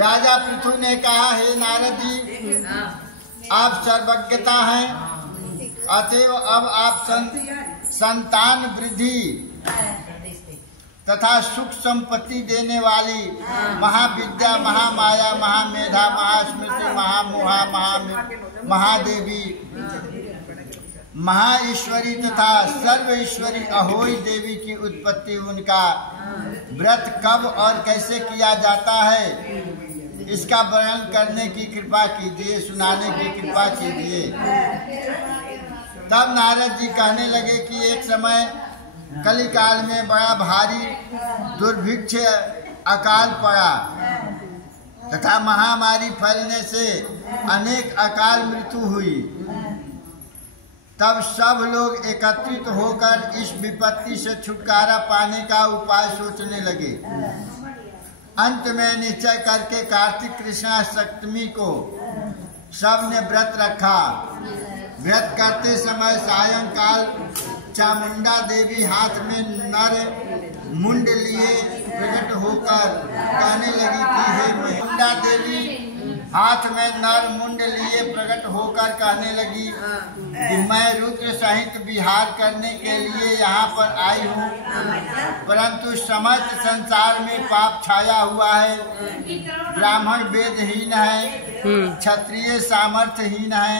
राजा पृथु ने कहा, हे नारद जी, आप सर्वज्ञता हैं, अतएव अब आप संतान वृद्धि तथा सुख संपत्ति देने वाली महाविद्या, महामाया, महामेधा, महास्मृति, महामोहा, महादेवी, महाईश्वरी तथा सर्व ईश्वरी अहोई देवी की उत्पत्ति, उनका व्रत कब और कैसे किया जाता है, इसका वर्णन करने की कृपा कीजिए, सुनाने की कृपा कीजिए। तब नारद जी कहने लगे कि एक समय कलिकाल में बड़ा भारी दुर्भिक्ष अकाल पड़ा तथा महामारी फैलने से अनेक अकाल मृत्यु हुई। तब सब लोग एकत्रित होकर इस विपत्ति से छुटकारा पाने का उपाय सोचने लगे। अंत में निश्चय करके कार्तिक कृष्णा सप्तमी को सबने व्रत रखा। व्रत करते समय सायंकाल चामुंडा देवी हाथ में नर मुंड लिए प्रकट होकर कहने लगी कि हे चामुंडा देवी हाथ में नर मुंड लिए प्रकट होकर कहने लगी कि मैं रुद्र सहित विहार करने के लिए यहाँ पर आई हूँ, परंतु समस्त संसार में पाप छाया हुआ है। ब्राह्मण वेदहीन है, क्षत्रिय सामर्थ्यहीन है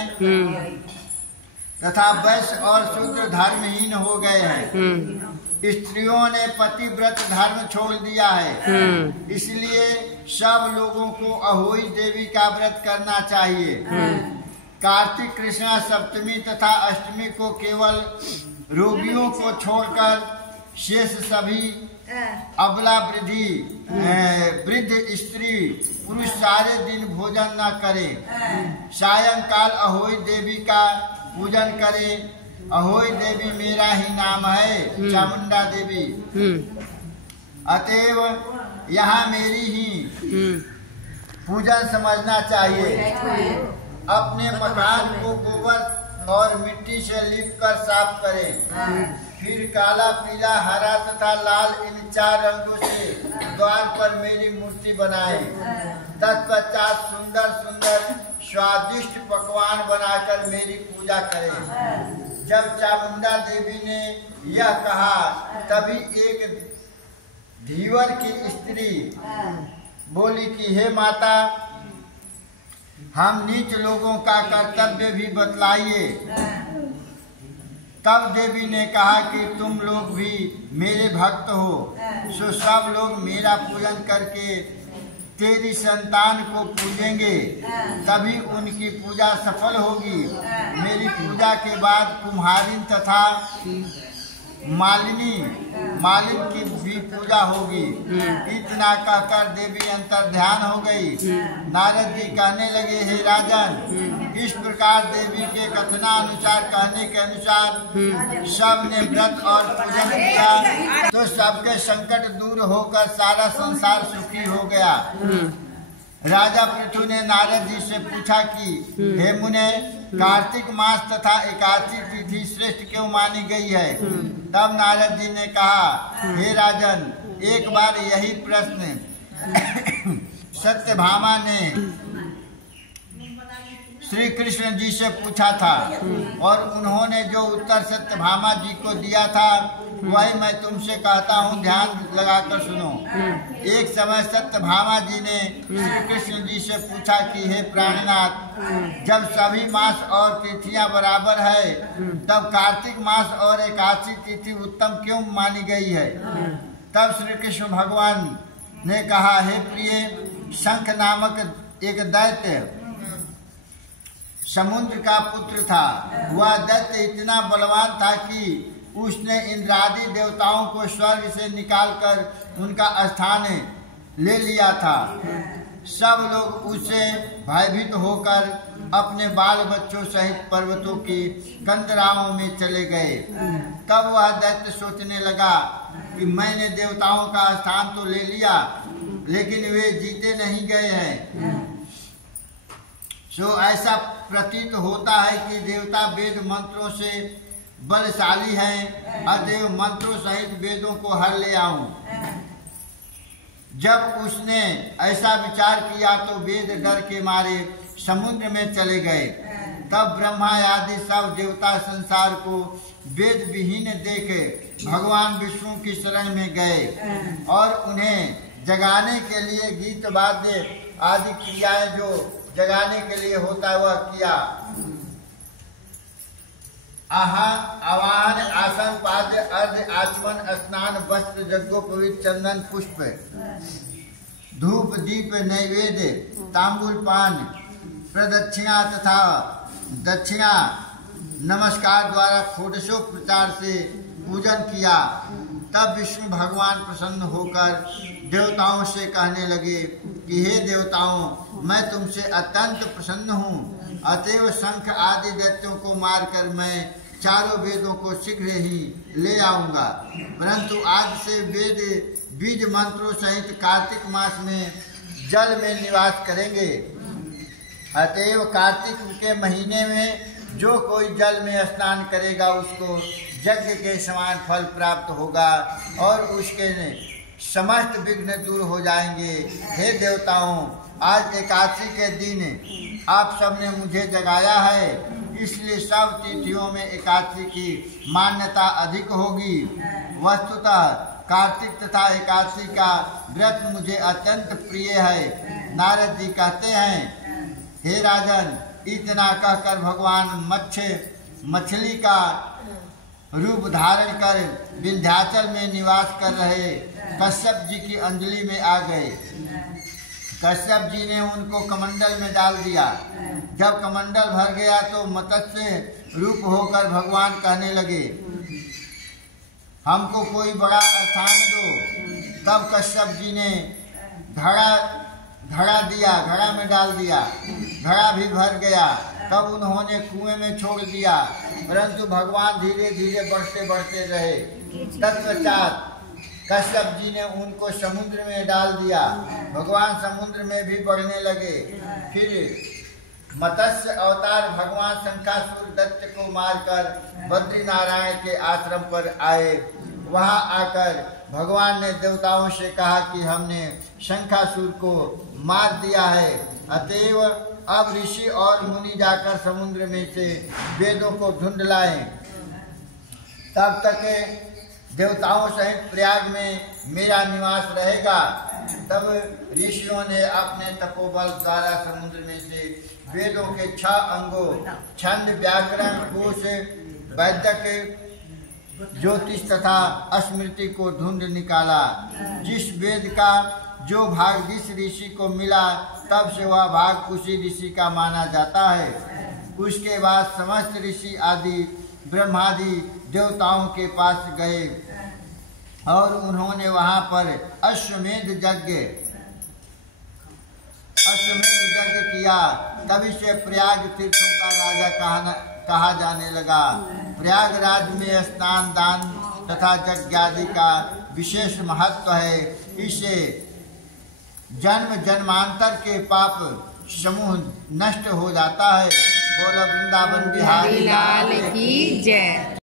तथा वैश्य और शूद्र धर्महीन हो गए हैं। स्त्रियों ने पतिव्रत धर्म छोड़ दिया है, इसलिए सब लोगों को अहोई देवी का व्रत करना चाहिए। कार्तिक कृष्णा सप्तमी तथा अष्टमी को केवल रोगियों को छोड़कर शेष सभी अबला वृद्ध स्त्री पुरुष सारे दिन भोजन न करें। सायंकाल अहोई देवी का पूजन करें। अहोई देवी मेरा ही नाम है, चामुंडा देवी। अतएव यहाँ मेरी ही पूजन समझना चाहिए। अपने मकान को गोबर और मिट्टी से लीप कर साफ करें। फिर काला, पीला, हरा तथा लाल इन 4 रंगों से द्वार पर मेरी मूर्ति बनाएं। तत्पश्चात सुंदर सुंदर स्वादिष्ट पकवान बनाकर मेरी पूजा करें। जब चामुंडा देवी ने यह कहा, तभी एक धीवर की स्त्री बोली कि हे माता, हम नीच लोगों का कर्तव्य भी बतलाइए। तब देवी ने कहा कि तुम लोग भी मेरे भक्त हो, सो सब लोग मेरा पूजन करके तेरी संतान को पूजेंगे, तभी उनकी पूजा सफल होगी। मेरी पूजा के बाद कुम्हारिन तथा मालिन की भी पूजा होगी। इतना कहकर देवी अंतर ध्यान हो गई। नारद जी कहने लगे, हे राजन, इस प्रकार देवी के कथनानुसार कहने के अनुसार सब ने व्रत और पूजन किया तो सबके संकट दूर होकर सारा संसार सुखी हो गया। राजा पृथु ने नारद जी से पूछा कि हे मुने, कार्तिक मास तथा एकादशी तिथि श्रेष्ठ क्यों मानी गई है? तब नारद जी ने कहा, हे राजन, एक बार यही प्रश्न सत्यभामा ने श्री कृष्ण जी से पूछा था और उन्होंने जो उत्तर सत्यभामा जी को दिया था वही मैं तुमसे कहता हूँ, ध्यान लगाकर सुनो। एक समय सत्यभामा जी ने श्री कृष्ण जी से पूछा कि हे प्राणनाथ, जब सभी मास और तिथियां बराबर है तब कार्तिक मास और एकादशी तिथि उत्तम क्यों मानी गई है? तब श्री कृष्ण भगवान ने कहा, हे प्रिय, शंख नामक एक दैत्य समुद्र का पुत्र था। वह दैत्य इतना बलवान था कि उसने इंद्रादि देवताओं को स्वर्ग से निकालकर उनका स्थान ले लिया था। सब लोग उससे भयभीत होकर अपने बाल बच्चों सहित पर्वतों की कंदराओं में चले गए। तब वह दैत्य सोचने लगा कि मैंने देवताओं का स्थान तो ले लिया, लेकिन वे जीते नहीं गए हैं। सो ऐसा प्रतीत होता है कि देवता वेद मंत्रों से बलशाली हैं, अतएव मंत्रों सहित वेदों को हर ले आऊं। जब उसने ऐसा विचार किया तो वेद डर के मारे समुद्र में चले गए। तब ब्रह्मा आदि सब देवता संसार को वेद विहीन देखे भगवान विष्णु की शरण में गए और उन्हें जगाने के लिए गीत वाद्य आदि क्रियाएं जो जगाने के लिए होता है वह किया। आवाहन, आसन, पाद्य, अर्घ, आचमन, स्नान, वस्त्र, यज्ञोपवीत, चंदन, पुष्प, धूप, दीप, नैवेद्य, तांबूल, पान, प्रदक्षिणा तथा दक्षिणा नमस्कार द्वारा षोडशोपचार से पूजन किया। तब विष्णु भगवान प्रसन्न होकर देवताओं से कहने लगे कि हे देवताओं, मैं तुमसे अत्यंत प्रसन्न हूँ, अतएव शंख आदि दैत्यों को मारकर मैं चारों वेदों को शीघ्र ही ले आऊंगा। परंतु आज से वेद बीज मंत्रों सहित कार्तिक मास में जल में निवास करेंगे। अतएव कार्तिक के महीने में जो कोई जल में स्नान करेगा उसको यज्ञ के समान फल प्राप्त होगा और उसके समस्त विघ्न दूर हो जाएंगे। हे देवताओं, आज एकादशी के दिन आप सबने मुझे जगाया है, इसलिए सब तिथियों में एकादशी की मान्यता अधिक होगी। वस्तुतः कार्तिक तथा एकादशी का व्रत मुझे अत्यंत प्रिय है। नारद जी कहते हैं, हे राजन, इतना कहकर भगवान मछली का रूप धारण कर विंध्याचल में निवास कर रहे कश्यप जी की अंजलि में आ गए। कश्यप जी ने उनको कमंडल में डाल दिया। जब कमंडल भर गया तो मत्स्य रूप होकर भगवान कहने लगे, हमको कोई बड़ा स्थान दो। तब कश्यप जी ने घड़ा में डाल दिया। घड़ा भी भर गया। तब उन्होंने कुएं में छोड़ दिया, परंतु भगवान धीरे धीरे बढ़ते बढ़ते रहे। तत्पश्चात कश्यप जी ने उनको समुद्र में डाल दिया। भगवान समुद्र में भी बढ़ने लगे। फिर मत्स्य अवतार भगवान शंखासुर दैत्य को मारकर बद्री नारायण के आश्रम पर आए। वहां आकर भगवान ने देवताओं से कहा कि हमने शंखासुर को मार दिया है, अतएव अब ऋषि और मुनि जाकर समुद्र में से वेदों को ढूंढ लाएं। तब तक देवताओं सहित प्रयाग में मेरा निवास रहेगा। तब ऋषियों ने अपने तपोबल द्वारा समुद्र में से वेदों के 6 अंगों छंद, व्याकरण, कोश, वैदिक, ज्योतिष तथा स्मृति को ढूंढ निकाला। जिस वेद का जो भाग जिस ऋषि को मिला तब से वह भाग उसी ऋषि का माना जाता है। उसके बाद समस्त ऋषि आदि ब्रह्मादि देवताओं के पास गए और उन्होंने वहां पर अश्वमेध यज्ञ किया। तभी से प्रयाग तीर्थों का राजा कहा जाने लगा। प्रयागराज में स्नान, दान तथा यज्ञ आदि का विशेष महत्व है। इससे जन्म जन्मांतर के पाप समूह नष्ट हो जाता है। बोलो वृंदावन बिहारी लाल की जय।